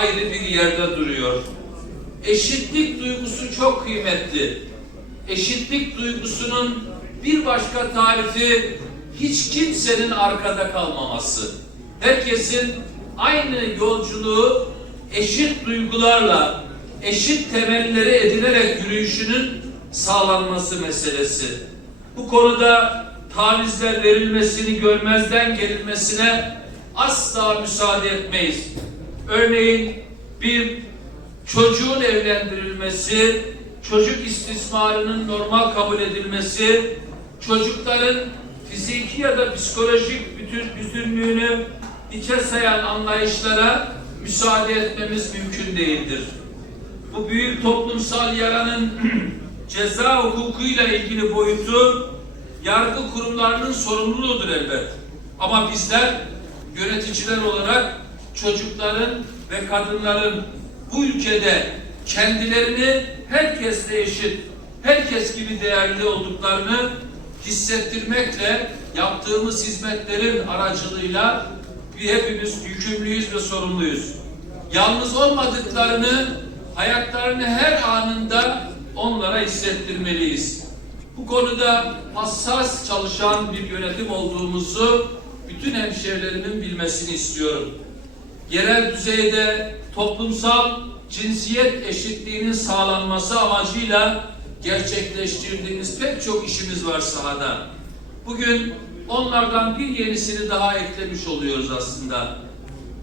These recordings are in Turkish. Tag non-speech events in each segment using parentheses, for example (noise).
ayrı bir yerde duruyor. Eşitlik duygusu çok kıymetli. Eşitlik duygusunun bir başka tarifi hiç kimsenin arkada kalmaması. Herkesin aynı yolculuğu eşit duygularla, eşit temelleri edinerek yürüyüşünün sağlanması meselesi. Bu konuda tavizler verilmesini görmezden gelinmesine asla müsaade etmeyiz. Örneğin bir çocuğun evlendirilmesi, çocuk istismarının normal kabul edilmesi, çocukların fiziki ya da psikolojik bütün bütünlüğünü içe sayan anlayışlara müsaade etmemiz mümkün değildir. Bu büyük toplumsal yaranın (clears throat) ceza hukukuyla ilgili boyutu yargı kurumlarının sorumluluğudur elbet. Ama bizler yöneticiler olarak çocukların ve kadınların bu ülkede kendilerini herkesle eşit, herkes gibi değerli olduklarını hissettirmekle yaptığımız hizmetlerin aracılığıyla bir hepimiz yükümlüyüz ve sorumluyuz. Yalnız olmadıklarını hayatlarını her anında onlara hissettirmeliyiz. Bu konuda hassas çalışan bir yönetim olduğumuzu bütün hemşerilerimin bilmesini istiyorum. Yerel düzeyde toplumsal cinsiyet eşitliğinin sağlanması amacıyla gerçekleştirdiğimiz pek çok işimiz var sahada. Bugün onlardan bir yenisini daha eklemiş oluyoruz aslında.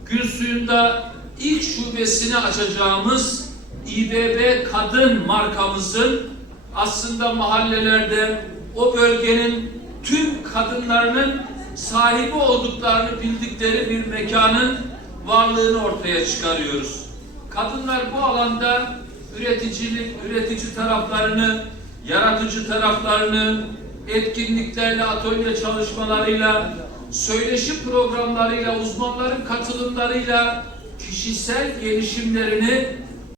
Gün suyunda ilk şubesini açacağımız İBB Kadın markamızın aslında mahallelerde o bölgenin tüm kadınlarının sahibi olduklarını bildikleri bir mekanın varlığını ortaya çıkarıyoruz. Kadınlar bu alanda üreticilik, üretici taraflarını, yaratıcı taraflarını, etkinliklerle, atölye çalışmalarıyla, söyleşi programlarıyla, uzmanların katılımlarıyla kişisel gelişimlerini